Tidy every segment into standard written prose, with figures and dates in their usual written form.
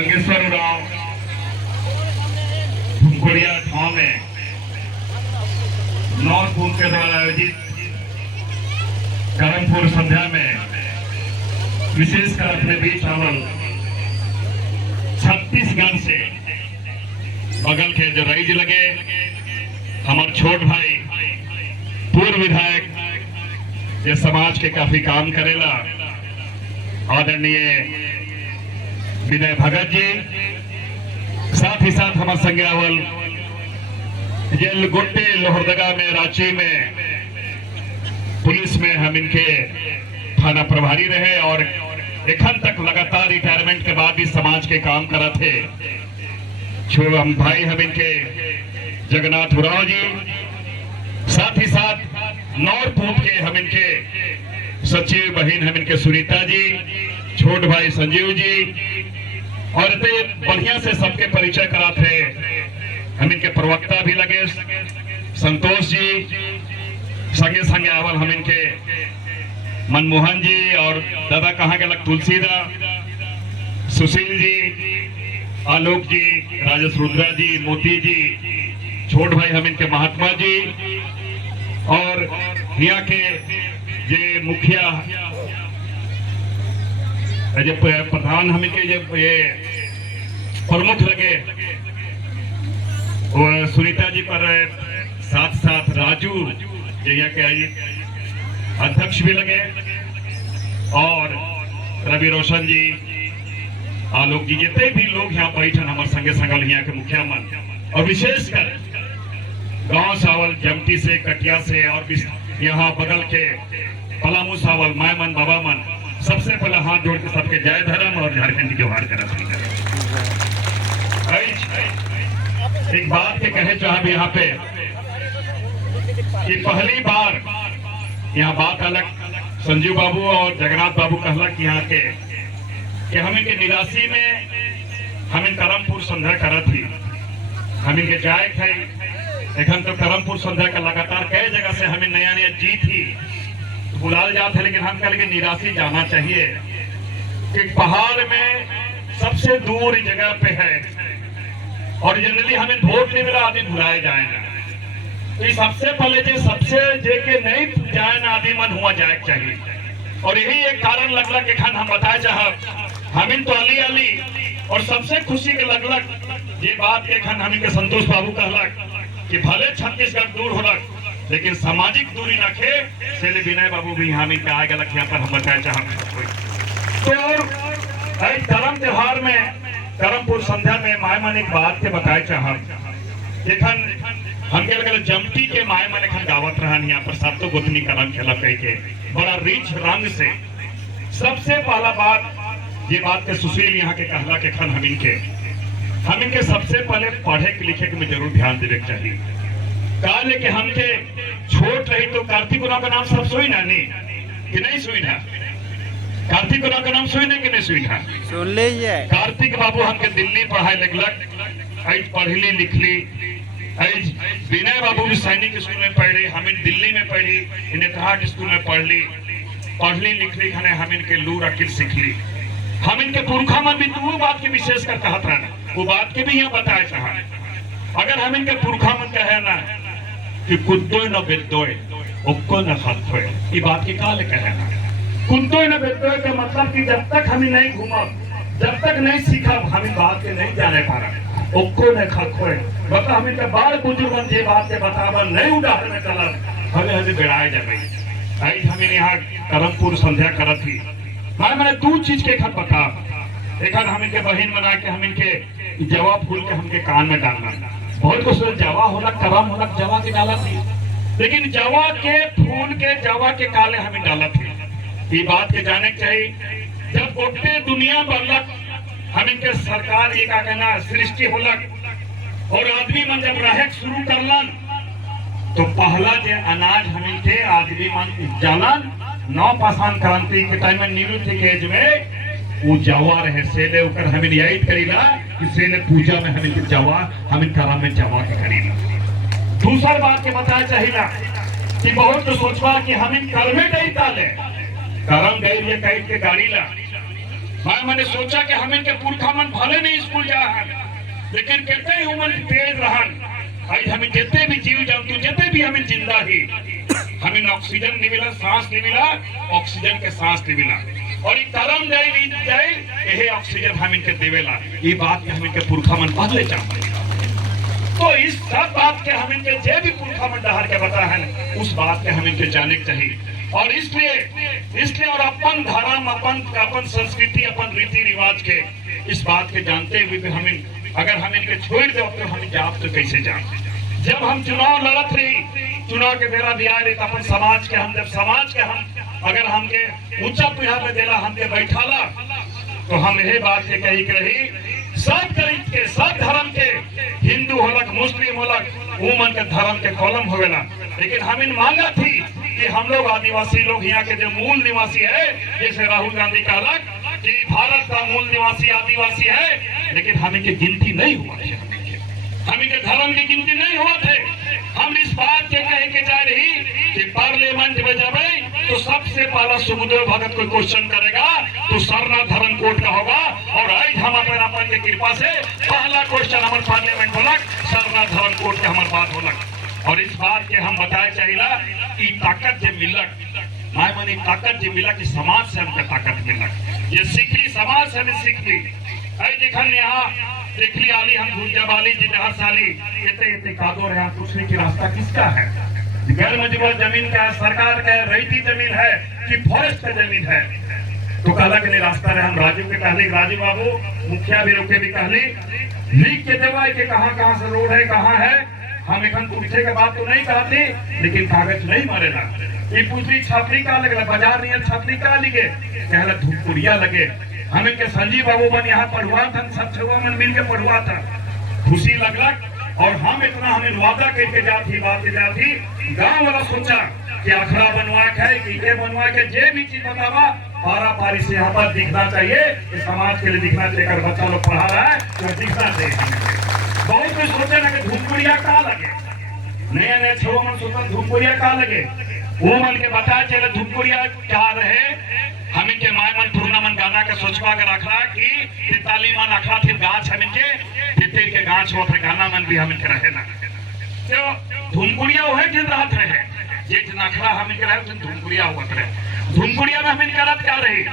गंगेश्वर उरांव गुड़िया गांव में नॉर्थ पूर्व के द्वारा आयोजित करमपुर संध्या में विशेषकर अपने बीच अवल छत्तीसगढ़ से बगल के जो रईज लगे हमारे छोट भाई पूर्व विधायक ये समाज के काफी काम करेला आदरणीय विनय भगत जी, साथ ही साथ हमारे संगे अवल जेल गुट्टे लोहरदगा में रांची में पुलिस में हम इनके थाना प्रभारी रहे और एखन तक लगातार रिटायरमेंट के बाद भी समाज के काम करा थे। हम भाई हम इनके जगन्नाथ उरांव जी, साथ ही साथ नॉर्थ पूर्व के हम इनके सचिव बहन हम इनके सुनीता जी, छोट भाई संजीव जी और इतने बढ़िया से सबके परिचय कराते हम इनके प्रवक्ता भी लगे संतोष जी, संगे संगे आवल हम इनके मनमोहन जी और दादा कहाँ के लग तुलसीदा, सुशील जी, आलोक जी, राजेश रुद्रा जी, मोती जी, छोट भाई हम इनके महात्मा जी और यहाँ के ये मुखिया जो प्रधान हम इनके जो ये प्रमुख लगे वो सुनीता जी पर साथ साथ राजू जो यहाँ के अध्यक्ष भी लगे और रवि रोशन जी, आलोक जी, जितने भी लोग यहाँ बैठन हमारे संगे संगल यहाँ के मुखिया मन और विशेषकर गांव सावल जमती से कटिया से और यहाँ बगल के पलामू सावल माय मन बाबा मन, सबसे पहले हाथ जोड़ के सबके जय धर्म और झारखंड की जोहार करत एक बात के कहे चाहे भी यहाँ पे कि पहली बार यहाँ बात अलग संजीव बाबू और जगन्नाथ बाबू कहला कि यहाँ के कि हम इनके निराशी में हम इन करमपुर संध्या करत थी, हम इनके जाए थे एखन तो करमपुर संध्या का लगातार कई जगह से हमें नया नया जीत ही बुलाल जाते हैं, लेकिन हम कल के निराशी जाना चाहिए कि पहाड़ में सबसे दूर जगह पे है और जनरली हमें वोट नहीं मिला आदमी भुलाए जाएगा, तो सबसे पहले जो सबसे जे के नहीं जाए ना आदमी मन हुआ जाए चाहिए और यही एक कारण लगलक कि हम बताए चाहब हम तो अली अली और सबसे खुशी के लगलक ये बात के हम के संतोष बाबू कहलक कि भले छत्तीसगढ़ दूर होलक लेकिन सामाजिक दूरी रखे से विनय बाबू भी हम इनका आगे लग यहाँ पर हम बताए चाहब। तो और करम त्योहार में करमपुर संध्या में माय मन एक बात के बताए चाहब एखन हमके लगल जमती के माय मन एखन गावत रहन यहाँ पर सब तो गोतनी करम खेला कह के बड़ा रिच रंग से। सबसे पहला बात ये बात के सुशील यहाँ के कहला के खन हम इनके सबसे पहले पढ़े के लिखे के में जरूर ध्यान देवे चाहिए। कहले कि हमके छोट रही तो कार्तिक उरांव का नाम सब सुई ना नहीं कि नहीं सुई ना, कार्तिक उरांव का नाम सुई ना कि नहीं सुई ना, सुन लीजिए। कार्तिक बाबू हमके दिल्ली पढ़ाई लगलक, पढ़ली लिखली, विनय बाबू भी सैनिक स्कूल में पढ़ी, हमें दिल्ली में पढ़ी, इनेतहाट स्कूल में पढ़ली लिखली खने हम इनके लूर अकिल सीखली। हम इनके पुरखा मन भी दो बात की विशेष कर कहत रहना, वो बात के भी यहाँ बताए चाह। अगर हम इनके पुरखा मन कहे ना कि कुद्दोय न बेदोय उक्को न खतोय, ये बात की काल कहे ना कुद्दोय न बेदोय का मतलब कि जब तक हम नहीं घूमब, जब तक नहीं सीखब, हम इन बात के नहीं जाने पा रहे उक्को न खतोय मतलब हम इनके बाल बुजुर्गन जे बात के बतावन नहीं उदाहरण में चलत हमें बेड़ाए जाए। आज हम यहाँ करमपुर संध्या करत थी मैंने दो चीज के खत बता एक हम इनके बहन बना के हम इनके जवा फूल के हमके कान में डालना, बहुत कुछ जवा होला करम होला जवा के डाला थी, लेकिन जवा के फूल के जवा के काले हमें डाला थी। ये बात के जाने चाहिए जब गोटे दुनिया बढ़लक हम इनके सरकार ये का कहना सृष्टि होलक और आदमी मन जब रहे शुरू करलन तो पहला जे अनाज हम इनके आदमी मन उपजालन नौ पाषाण क्रांति के टाइम में निरुद्ध के एज में वो जवा रहे सेले उकर हमें याद करीला कि सेले पूजा में हमें जवा हमें करा में जवा के करीला। दूसरा बात के बताया चाहिए कि बहुत तो सोचवा कि हम इन कर्मे नहीं ताले करम गए ये कह के गाड़ी ला मैंने सोचा कि हम इनके पुरखा मन भले नहीं स्कूल जा लेकिन कहते ही उमन तेज रहन आज हमें जितने भी जीव जंतु जितने भी हमें जिंदा ही हमें ऑक्सीजन नहीं मिला, सांस नहीं मिला, ऑक्सीजन के सांस नहीं मिला और ये करम जाए यही ऑक्सीजन हम इनके देवेला। ये बात के हम इनके पुरखा मन बदले चाहते। तो इस सब बात के हम इनके जे भी पुरखा मन डहर के बता है उस बात के हम इनके जाने के चाहिए और इसलिए और अपन धर्म अपन संस्कृति अपन रीति रिवाज के इस बात के जानते हुए भी हम अगर हम इनके छोड़ दो तो हम जाप तो कैसे जान। जब हम चुनाव लड़त रही चुनाव के बेरा दिया रही तो अपन समाज के हम जब समाज के हम अगर हमके ऊंचा पीढ़ा पे देला हमके बैठाला तो हम यही बात के कही के रही सब दलित के सब धर्म के हिंदू होलक मुस्लिम होलक उमन के धर्म के कॉलम होवेला। लेकिन हम इन मांगा थी कि हम लोग आदिवासी लोग यहाँ के जो मूल निवासी है जैसे राहुल गांधी कहलक कि भारत का मूल निवासी आदिवासी है लेकिन हम इनकी गिनती नहीं हुआ थे, हम इनके धर्म की गिनती नहीं हुआ थे। हम इस बात के कहे के जा रही कि पार्लियामेंट में जब तो सबसे पहला सुखदेव भगत को क्वेश्चन करेगा तो सरना धर्म कोर्ट का होगा और आज हम अपन के कृपा से पहला क्वेश्चन हमारे पार्लियामेंट होलक सरना धर्म कोर्ट के हमारे बात होलक और इस बात के हम बताए चाहिए कि ताकत जो मिलक माय मनी ताकत जो मिला कि समाज से हमको ताकत मिलक ये सीखली समाज से हमें सीखली आई देखन यहाँ देखली आली हम जब आली जी जहाँ साली इतने कादोर यहाँ पूछने की रास्ता किसका है, गैर मंजूर जमीन का है, सरकार का है, रईती जमीन है कि फॉरेस्ट का जमीन है। तो कहला के लिए रास्ता रहे हम राजू के कहली राजू बाबू मुखिया भी रोके भी कहली लिख के देवाई के कहाँ से रोड है कहाँ है। हम एखन पूछे के बात तो नहीं कहते लेकिन कागज नहीं मारेला ये पूछली छापरी का लगे बाजार नहीं छापरी का लगे कहला धूपपुरिया लगे हमें के संजीव बाबू बन यहाँ पढ़ुआ था सब छुआ मन मिल के पढ़ुआ था खुशी लगलक और हम इतना हमें वादा करके जाती बात जाती गांव वाला सोचा कि अखड़ा बनवा है कि ये बनवा के जे भी चीज बतावा पारा पारी से यहाँ पर दिखना चाहिए कि समाज के लिए दिखना चाहिए अगर बच्चा लोग पढ़ा रहा है तो दिखना चाहिए। बहुत कुछ सोचे ना कि धूपपुरिया कहाँ लगे नया छुआ मन सोचा धूपपुरिया कहाँ लगे वो मन के बताया चले धूपपुरिया क्या रहे हम इनके माय मन पूर्णा मन गाना का सोचवा कर रखा कि 43 मन अखड़ा थे गाछ हम इनके तितर के गाछ हो थे गाना मन भी हम इनके रहे ना तो धूमकुड़िया वो है जिन रात रहे ये नखड़ा हम इनके रहे धूमकुड़िया हुआ रहे धूमकुड़िया में हम इनका रात क्या रही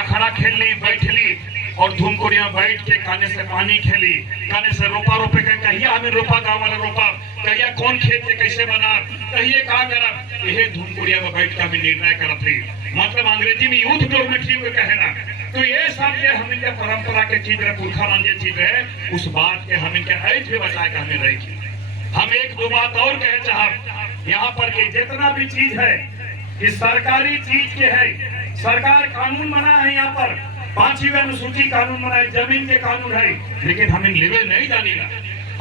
अखड़ा खेल ली बैठ ली और धूमकुड़िया में बैठ के काने से पानी खेली काने से रोपा रोपे के कहिया हमें रोपा गाँव वाला रोपा कहिया कौन खेत से कैसे बना कहिए कहा करब यही धूमकुड़िया में बैठ के हमें निर्णय करत रही मतलब अंग्रेजी में यूथ डोमेट्री को कहना। तो ये सब ये हम इनके परंपरा के चीज रहे पुरखा मन ये चीज है उस बात के हम इनके ऐज भी बचा के हमें रही। हम एक दो बात और कहे चाह यहाँ पर कि जितना भी चीज है ये सरकारी चीज के है सरकार कानून बना है यहाँ पर 5वीं अनुसूची कानून बना है जमीन के कानून है लेकिन हम इन लेवे नहीं जानेगा।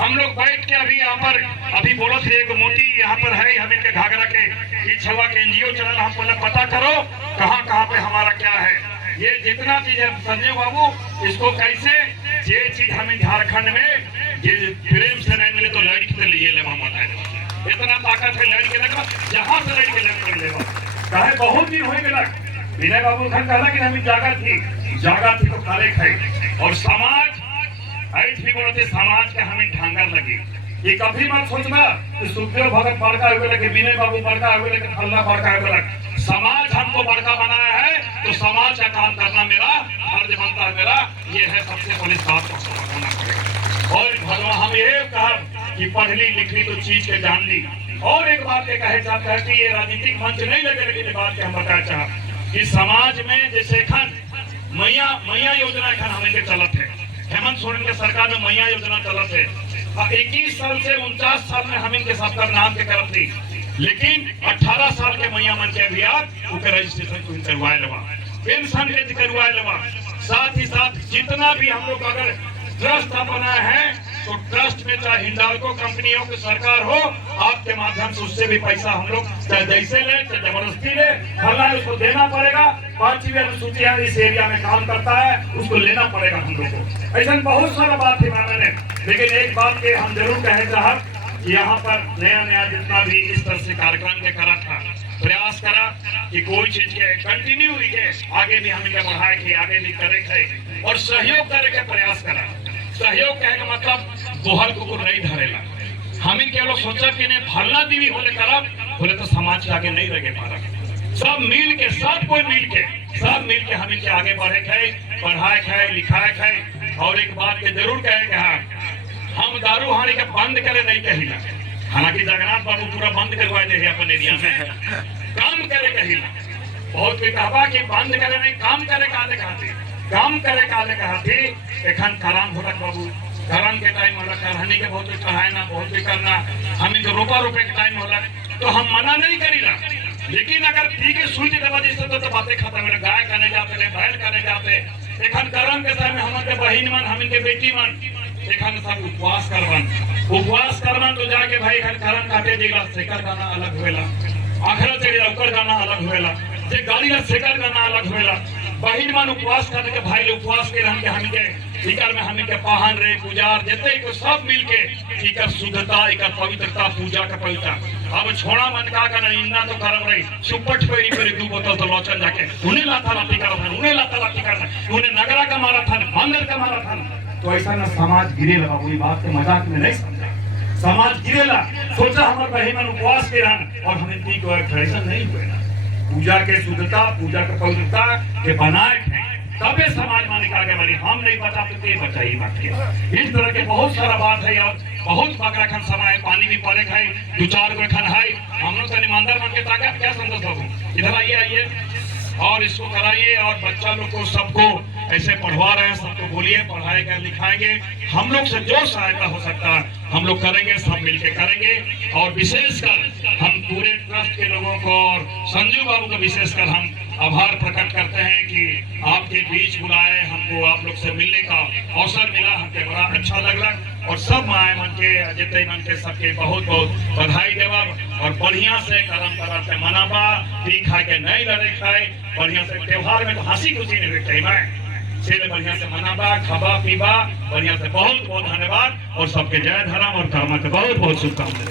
हम लोग बैठ के अभी यहाँ पर अभी बोला थे एक मोटी यहाँ पर है हम इनके घाघरा के छवा के एनजीओ चला हम बोले पता करो कहाँ पे हमारा क्या है ये जितना चीज है संजय बाबू इसको कैसे ये चीज हमें झारखंड में ये प्रेम से नहीं मिले तो लड़की से लिए ले इतना ताकत है लड़के लगा जहाँ से लड़के लग लेगा कहे बहुत दिन हो गया विनय बाबू खान कहला कि हम जागा थी तो खाले खाई और समाज ऐसे भी बोलते समाज के हमें ढांगर लगे ये कभी मत सोचना कि सुखदेव भगत बड़का हुए लगे विनय बाबू बड़का हुए लगे फल्ला बड़का हुए लगे समाज हमको बड़का बनाया है तो समाज का काम करना मेरा फर्ज बनता है मेरा ये है सबसे बड़ी बात होना पड़ेगा। और भगवान हम ये कहा कि पढ़ ली लिख ली तो चीज के जान ली और एक बात ये कहे चाहता है कि ये राजनीतिक मंच नहीं लगे लेकिन बात के हम बताया चाह कि समाज में जैसे खन मैया योजना खन हमें चलत है हेमंत सोरेन के सरकार में मैया योजना चलत है 21 साल से 49 साल में हम इनके सबका नाम के करत थी लेकिन 18 साल के मैया मन के अभियान उनके रजिस्ट्रेशन को करवाए लेवा पेंशन के करवाए लेवा साथ ही साथ जितना भी हम लोग अगर ट्रस्ट अपना है तो ट्रस्ट में चाहे हिंडाल्को कंपनियों की सरकार हो आपके माध्यम से उससे भी पैसा हम लोग चाहे जैसे ले चाहे जबरदस्ती ले फलना उसको देना पड़ेगा 5वीं अनुसूची इस एरिया में काम करता है उसको लेना पड़ेगा हम लोग को। ऐसा बहुत सारा बात थी मैंने लेकिन एक बात के हम जरूर कहे चाहत यहाँ पर नया जितना भी इस तरह से कार्यक्रम के करा था प्रयास करा कि कोई चीज के कंटिन्यू के आगे भी हम इनके बढ़ाए के आगे भी करे थे और सहयोग करे के प्रयास करा। सहयोग कहे का मतलब दोहर कुकुर नहीं धरेला। हम इनके लोग सोचा कि नहीं फलना दीवी होले करब बोले तो समाज के आगे नहीं रह पारा। सब मिल के सब कोई मिल के हम इनके आगे बढ़े थे, पढ़ाए थे, लिखाए थे। और एक बात के जरूर कहे कि हाँ, हम दारू हानि के बंद करे नहीं कहिला। हालांकि जगन्नाथ बाबू पूरा बंद करवा दे अपन एरिया में, काम करे कहिला। बहुत कोई कहवा कि बंद करे नहीं, काम करे काले कहते, काम करे काले कहते। एखन कराम होलक बाबू, कराम के टाइम होलक, करहनी के बहुत चढ़ाए ना, बहुत भी करना। हम इनके रोपा रोपे के टाइम होलक तो हम मना नहीं करीला। लेकिन अगर पी के सूझ देवा जैसे तो बातें खत्म हो। गाय करने जाते, बैल करने जाते। एखन करम के समय हम बहन मन, हम इनके बेटी मन एखन सब उपवास करवन तो जाके भाई एखन करम काटे देगा, सेकर गाना अलग होएला, आखरा चढ़े ओकर गाना अलग होएला, जे गाड़ी ला सेकर गाना अलग होएला। बहन मन उपवास करने के भाई लोग उपवास के हम के इकर में हम के पाहन रे पुजार जते को सब मिल के इकर शुद्धता, इकर पवित्रता, पूजा का पवित्रता। अब छोड़ा मन का करना इन्ना तो करम रही सुपट पेरी पेरी दू बोतल तो लोचन जाके उन्हें लाता लाती करना, उन्हें लाता लाती करना, उन्हें नगरा का मारा था, मंदिर का मारा था। तो ऐसा ना समाज गिरेला। वही बात के मजाक में नहीं समझा, समाज गिरेला। सोचा हमारे बहन मन उपवास के रहन और हमें ती को ऐसा नहीं हुए। पूजा के शुद्धता, पूजा के पवित्रता के बनाए थे तबे समाज माने के आगे बढ़ी। हम नहीं बचा तो के बचाई बात के। इस तरह के बहुत सारा बात है और बहुत बकरा खन समय पानी भी पड़े है, दो चार गो खन है। हम लोग तो ईमानदार मन के ताकत क्या संतोष बाबू इधर आइए और इसको कराइए और बच्चा लोग को सबको ऐसे पढ़वा रहे हैं, सबको बोलिए पढ़ाएंगे लिखाएंगे। हम लोग से जो सहायता हो सकता है हम लोग करेंगे, सब मिलके करेंगे। और विशेषकर हम पूरे ट्रस्ट के लोगों को और संजू बाबू को विशेषकर हम आभार प्रकट करते हैं कि आपके बीच बुलाए, हमको आप लोग से मिलने का अवसर मिला, हमके बड़ा अच्छा लगला। और सब माए मन के, अजय मन के सबके बहुत बहुत बधाई देवा और बढ़िया से करम करा से मनाबा, पी खाए के नहीं लड़े खाए, बढ़िया से त्योहार में तो हंसी खुशी नहीं रखे मैं से बढ़िया से मनाबा, खाबा पीबा बढ़िया से। बहुत बहुत धन्यवाद और सबके जय धर्म और कर्म के बहुत बहुत शुभकामनाएं।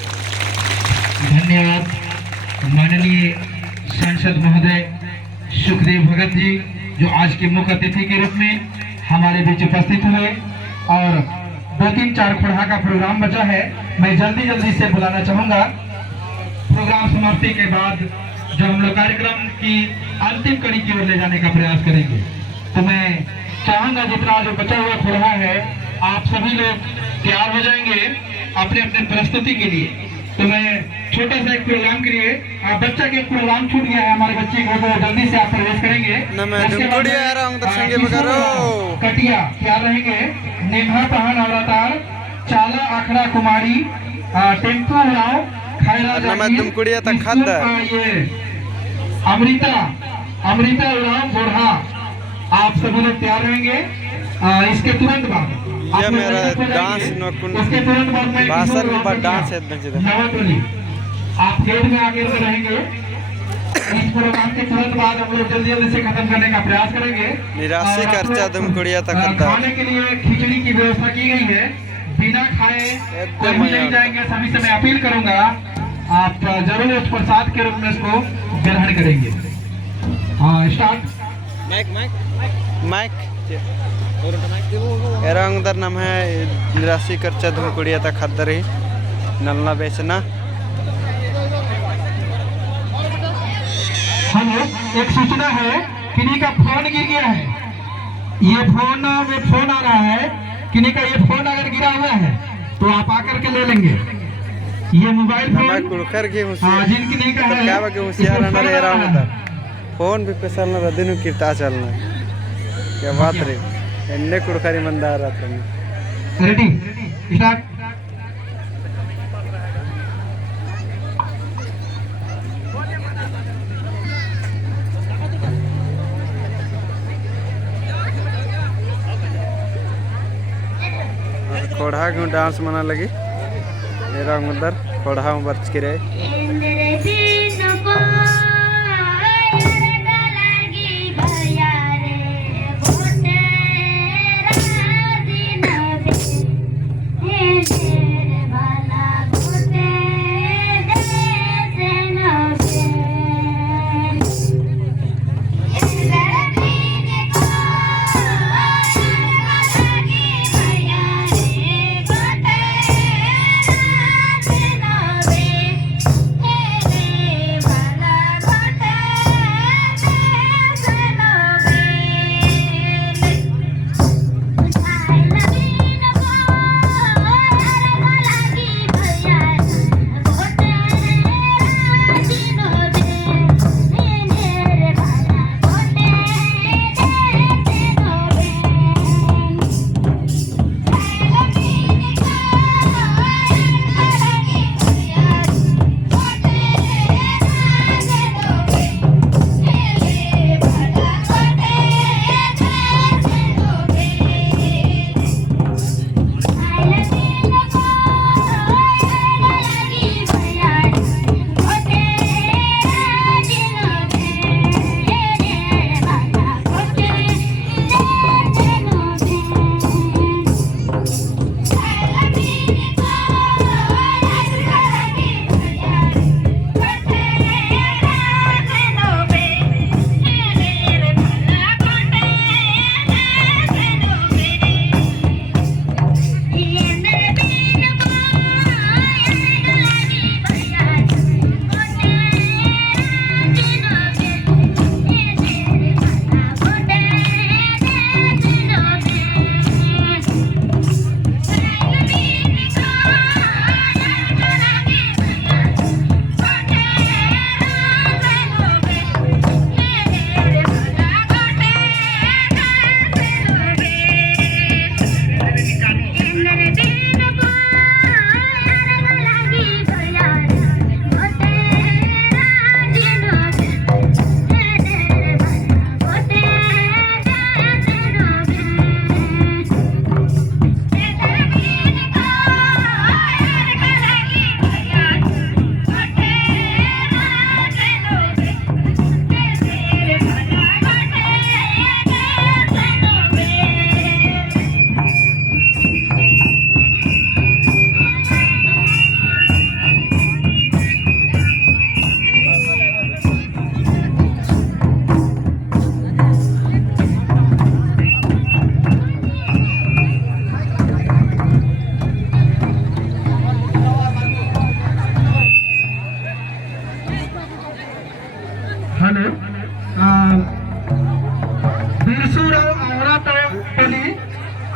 धन्यवाद माननीय सांसद महोदय सुखदेव भगत जी जो आज के मुख्य अतिथि के रूप में हमारे बीच उपस्थित हुए। और 2-3-4 खुरहा का प्रोग्राम बचा है, मैं जल्दी से बुलाना चाहूंगा। प्रोग्राम समाप्ति के बाद जो हम लोग कार्यक्रम की अंतिम कड़ी की ओर ले जाने का प्रयास करेंगे, तो मैं चाहूंगा जितना जो बचा हुआ खुरहा है आप सभी लोग तैयार हो जाएंगे अपने अपने प्रस्तुति के लिए। तो मैं छोटा सा एक प्रोग्राम के लिए बच्चा के प्रोग्राम छूट गया है हमारे बच्चे को, तो जल्दी से आप प्रवेश करेंगे। कटिया क्या रहेंगे, नेभा पहन अवतार, चाला आखड़ा कुमारी, टेम्पो उड़ाओ, खैरा ये अमृता उड़ाओ बोढ़ा। आप सभी लोग तैयार रहेंगे। इसके तुरंत बाद ये मेरा डांस उसके तुरंत बाद में डांस है नवटोली आप गेट में आगे रहेंगे। इस प्रोग्राम के तुरंत बाद हम लोग जल्दी से खत्म करने का प्रयास करेंगे। निराशी खर्चा तुम कुड़िया तक खाने के लिए खिचड़ी की व्यवस्था की गई है, बिना खाए कोई भी नहीं जाएंगे। सभी से मैं अपील करूंगा आप जरूर उस प्रसाद के रूप में इसको ग्रहण करेंगे। हाँ स्टार्ट। माइक एरंगदर नाम है निराशी खर्चा तुम कुड़िया तक खद्दर ही नलना बेचना। हेलो, एक सूचना है, किन्हीं का फोन गिर गया है। ये फोन में फोन आ रहा है, किन्हीं का ये फोन अगर गिरा हुआ है तो आप आकर के ले लेंगे। ये मोबाइल फोन जिनकी का है फोन भी पेसल दिन कीर्ता चलना क्या बात रे एन्ने कुड़कारी मंदार रेडी स्टार्ट। कोढ़ा क्यों डांस मना लगी मेरा उधर कोढ़ा में बच के रहे।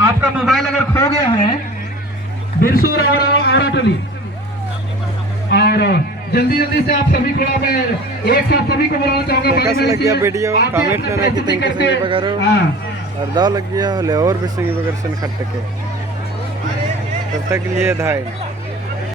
आपका मोबाइल अगर खो गया है बिरसूर और टोली, और जल्दी जल्दी से आप सभी को मैं एक साथ सभी को बुलाना चाहूंगा। कैसा लग गया वीडियो आप कमेंट अपना करना कि प्रस्तुति थैंक यू करके- संगी बगैर हाँ अर्धा लग गया हले और भी संगी बगैर सन खट के तब तक लिए धाई